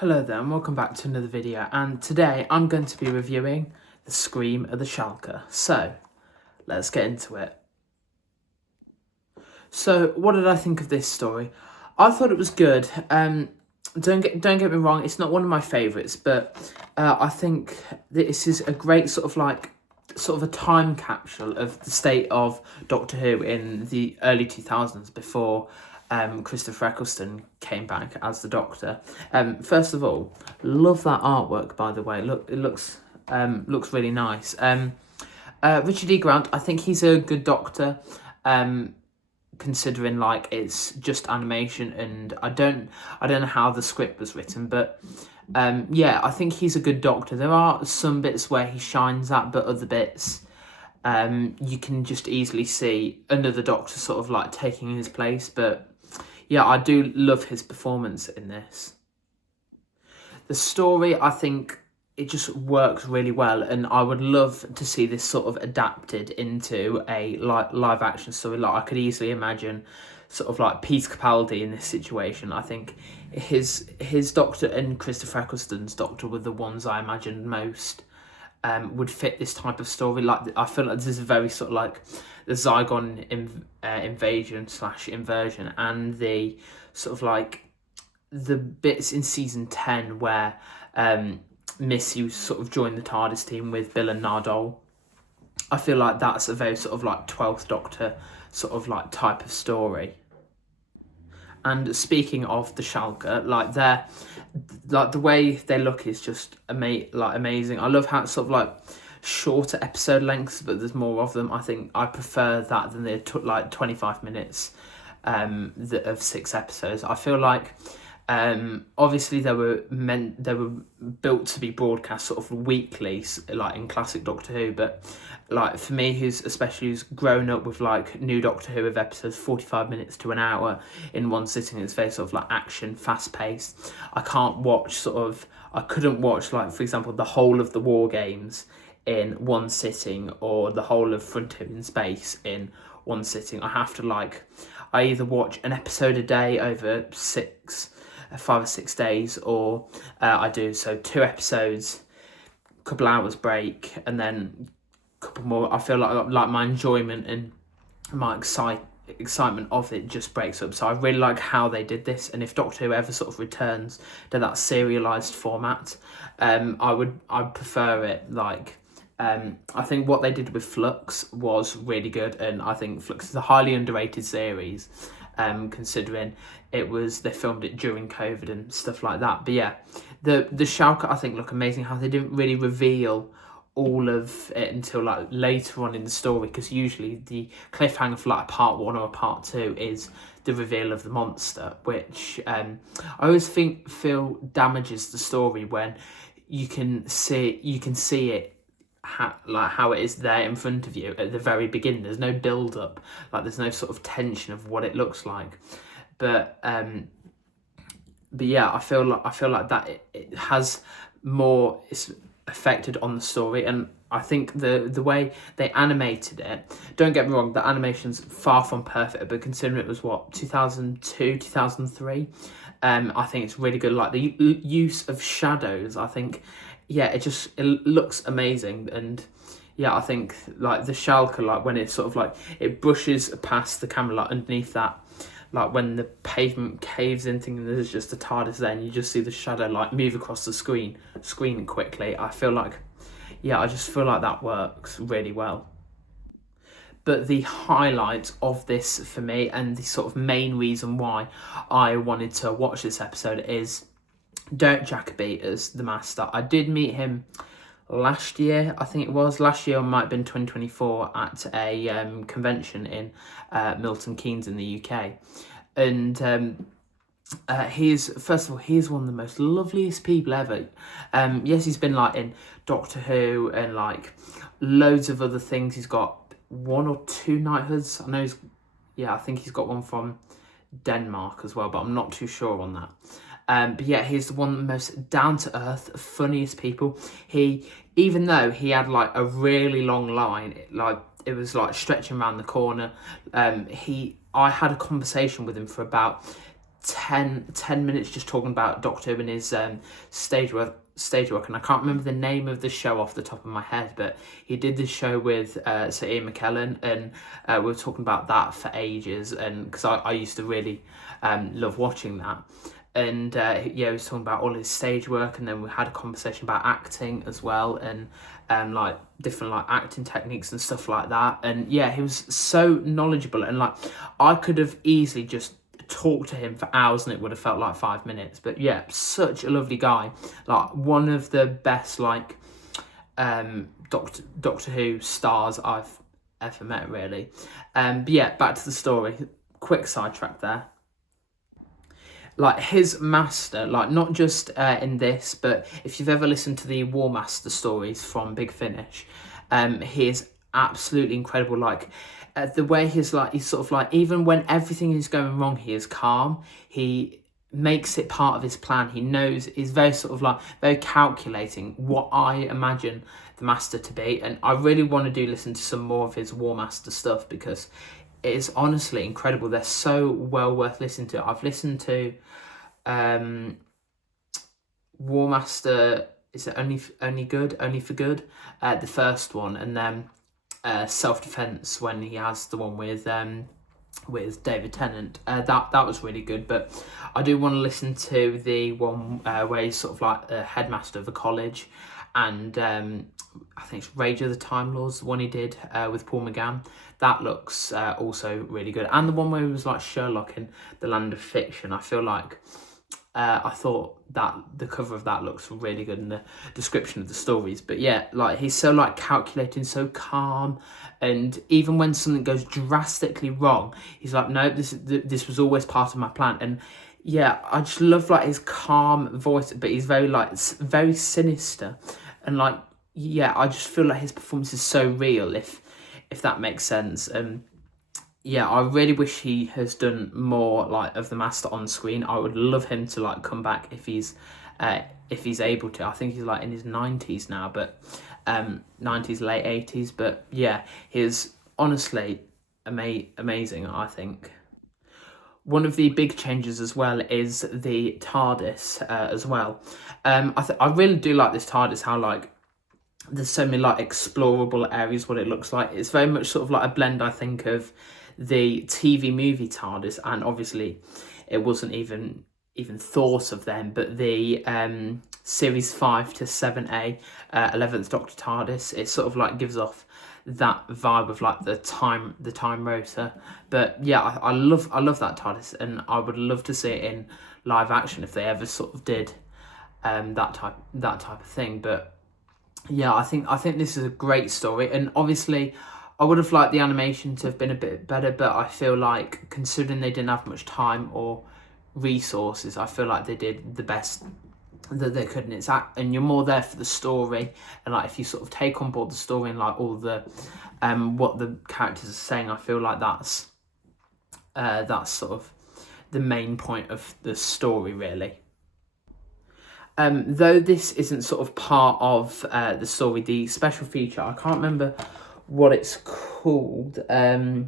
Hello there and welcome back to another video, and today I'm going to be reviewing The Scream of the Shalka. So, let's get into it. So, what did I think of this story? I thought it was good. Don't get me wrong, it's not one of my favourites, but I think this is a great sort of a time capsule of the state of Doctor Who in the early 2000s before Christopher Eccleston came back as the Doctor. First of all, love that artwork, by the way. Look, it looks really nice. Richard E. Grant, I think he's a good Doctor. Considering like it's just animation, and I don't know how the script was written, but yeah, I think he's a good Doctor. There are some bits where he shines at, but other bits you can just easily see another Doctor sort of like taking his place. But yeah, I do love his performance in this. The story, I think it just works really well, and I would love to see this sort of adapted into a live action story. Like, I could easily imagine sort of like Peter Capaldi in this situation. I think his Doctor and Christopher Eccleston's Doctor were the ones I imagined most would fit this type of story. Like, I feel like this is very sort of like the Zygon invasion / inversion, and the sort of like the bits in season 10 where Missy sort of joined the TARDIS team with Bill and Nardole. I feel like that's a very sort of like 12th Doctor sort of like type of story. And speaking of the Shalka, like the way they look is just amazing. I love how it's sort of like shorter episode lengths, but there's more of them. I think I prefer that than the 25 minutes of 6 episodes. I feel like obviously they were built to be broadcast sort of weekly, like in classic Doctor Who, but like for me, who's grown up with like new Doctor Who of episodes 45 minutes to an hour in one sitting, it's very sort of like action, fast paced. I couldn't watch, like, for example, the whole of the War Games in one sitting, or the whole of Frontier in Space in one sitting. I either watch an episode a day over 5 or 6 days, or I do 2 episodes, couple hours break, and then a couple more. I feel like my enjoyment and my excitement of it just breaks up. So I really like how they did this, and if Doctor Who ever sort of returns to that serialized format, I'd prefer it. Like, I think what they did with Flux was really good, and I think Flux is a highly underrated series, considering they filmed it during COVID and stuff like that. But yeah, the Shalka, I think, look amazing. How they didn't really reveal all of it until like later on in the story, because usually the cliffhanger for like a part 1 or a part 2 is the reveal of the monster, which I always feel damages the story when you can see it how it is there in front of you at the very beginning. There's no build up, like there's no sort of tension of what it looks like. But yeah, I feel like that it has more, it's affected on the story, and I think the way they animated it, don't get me wrong, the animation's far from perfect, but considering it was 2002, 2003, I think it's really good. Like the use of shadows, I think, yeah, it looks amazing. And yeah, I think like the Shalka, like when it sort of like it brushes past the camera, like underneath that, like when the pavement caves in, thinking there's just a TARDIS there, and you just see the shadow like move across the screen quickly. I just feel like that works really well. But the highlight of this for me, and the sort of main reason why I wanted to watch this episode, is Derek Jacobi as the Master. I did meet him last year, I think it was. Last year, or might have been 2024, at a convention in Milton Keynes in the UK. And he's one of the most loveliest people ever. Yes, he's been like in Doctor Who and like loads of other things. He's got 1 or 2 knighthoods. I think he's got one from Denmark as well, but I'm not too sure on that. But yeah, he's one of the most down-to-earth, funniest people. Even though he had like a really long line, it was like stretching around the corner, I had a conversation with him for about 10 minutes just talking about Doctor Who and his stage work, and I can't remember the name of the show off the top of my head, but he did this show with Sir Ian McKellen, and we were talking about that for ages, and because I used to really love watching that. And yeah, he was talking about all his stage work, and then we had a conversation about acting as well, and like different like acting techniques and stuff like that. And yeah, he was so knowledgeable, and like I could have easily just talked to him for hours and it would have felt like 5 minutes. But yeah, such a lovely guy, like one of the best like Doctor Who stars I've ever met, really. But yeah, back to the story. Quick sidetrack there. Like his master, like not just in this, but if you've ever listened to the War Master stories from Big Finish, he is absolutely incredible. Like the way he's sort of like, even when everything is going wrong, he is calm. He makes it part of his plan. He knows, he's very sort of like very calculating, what I imagine the master to be. And I really want to listen to some more of his War Master stuff, because it is honestly incredible. They're so well worth listening to. I've listened to War Master, is it only for good, the first one, and then Self Defense, when he has the one with David Tennant. That was really good. But I do want to listen to the one where he's sort of like the headmaster of a college, and I think it's Rage of the Time Lords, the one he did with Paul McGann. That looks also really good. And the one where he was like Sherlock in the Land of Fiction. I feel like I thought that the cover of that looks really good, and the description of the stories. But yeah, like he's so like calculating, so calm, and even when something goes drastically wrong, he's like, no, this was always part of my plan. And yeah, I just love like his calm voice, but he's very like very sinister, and like yeah, I just feel like his performance is so real, if that makes sense. And yeah, I really wish he has done more like of the master on screen. I would love him to like come back if he's able to. I think he's like in his 90s now, but 90s, late 80s. But yeah, he's honestly amazing, I think. One of the big changes as well is the TARDIS as well. I really do like this TARDIS, how like there's so many like explorable areas, what it looks like. It's very much sort of like a blend, I think, of the TV movie TARDIS, and obviously it wasn't even thought of then, but the series 5 to 7A 11th Doctor TARDIS, it sort of like gives off that vibe of like the time rotor. But yeah, I love that TARDIS, and I would love to see it in live action if they ever sort of did that type of thing. But yeah, I think this is a great story, and obviously I would have liked the animation to have been a bit better, but I feel like, considering they didn't have much time or resources, I feel like they did the best that they could, and you're more there for the story, and like if you sort of take on board the story and like all the what the characters are saying, I feel like that's sort of the main point of the story, really. Though this isn't sort of part of the story, the special feature, I can't remember what it's called. Oh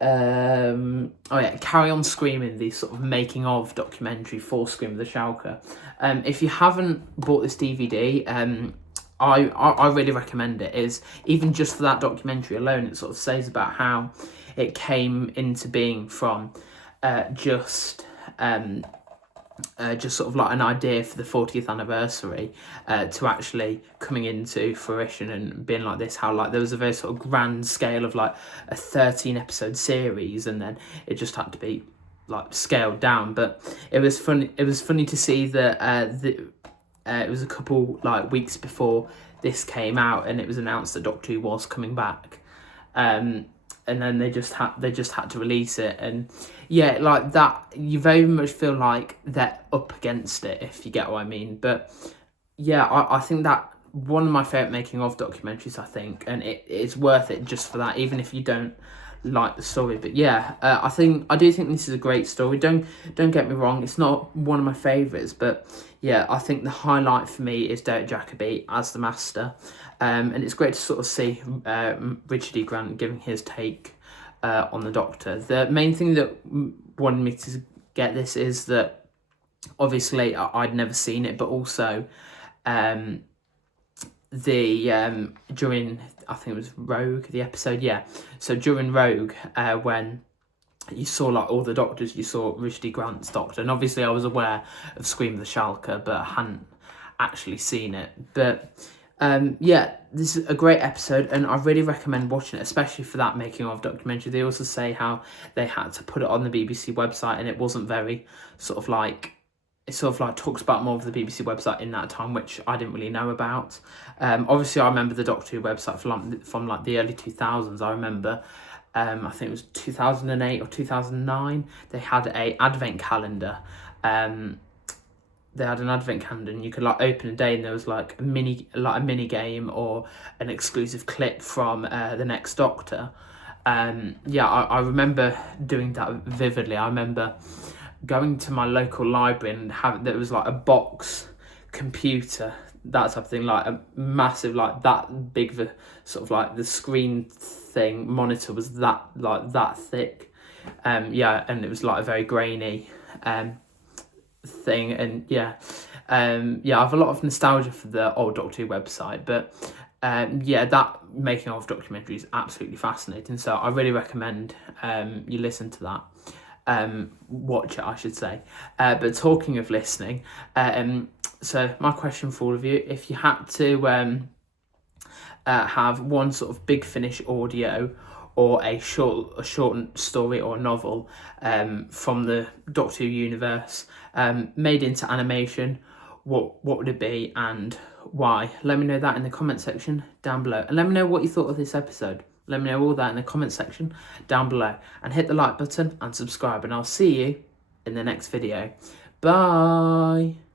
yeah, Carry On Screaming, the sort of making of documentary for Scream of the Shalka. If you haven't bought this DVD, I really recommend it. Is even just for that documentary alone, it sort of says about how it came into being from just sort of like an idea for the 40th anniversary to actually coming into fruition and being like this, how like there was a very sort of grand scale of like a 13 episode series, and then it just had to be like scaled down. But it was funny to see that it was a couple like weeks before this came out, and it was announced that Doctor Who was coming back, and then they just had to release it. And yeah, like that, you very much feel like they're up against it, if you get what I mean. But yeah, I think that one of my favourite making of documentaries, I think, and it's worth it just for that, even if you don't like the story. But yeah, I do think this is a great story. Don't get me wrong, it's not one of my favourites, but yeah, I think the highlight for me is Derek Jacobi as the Master, and it's great to sort of see Richard E. Grant giving his take on the Doctor. The main thing that wanted me to get this is that obviously I'd never seen it, but also during, I think it was Rogue, the episode, yeah. So during Rogue, when you saw like all the Doctors, you saw Richard Grant's Doctor, and obviously I was aware of Scream of the Shalka, but I hadn't actually seen it. But yeah, this is a great episode, and I really recommend watching it, especially for that making of documentary. They also say how they had to put it on the BBC website, and it wasn't very it talks about more of the BBC website in that time, which I didn't really know about. Obviously, I remember the Doctor Who website from like the early 2000s. I remember, I think it was 2008 or 2009. They had a advent calendar. They had an advent calendar, and you could like open a day, and there was like a mini game or an exclusive clip from the next Doctor. Yeah, I remember doing that vividly. I remember going to my local library and there was like a box computer, that type of thing, like a massive, like that big, the sort of like the screen thing monitor was that thick. Yeah, and it was like a very grainy thing, and yeah, yeah, I have a lot of nostalgia for the old Doctor Who website, but yeah, that making of documentary is absolutely fascinating, so I really recommend you listen to that. Watch it, I should say. But talking of listening, so my question for all of you: if you had to have one sort of Big Finish audio or a short story or novel from the Doctor Who universe made into animation, what would it be and why? Let me know that in the comment section down below, and let me know what you thought of this episode. Let me know all that in the comment section down below, and hit the like button and subscribe, and I'll see you in the next video. Bye.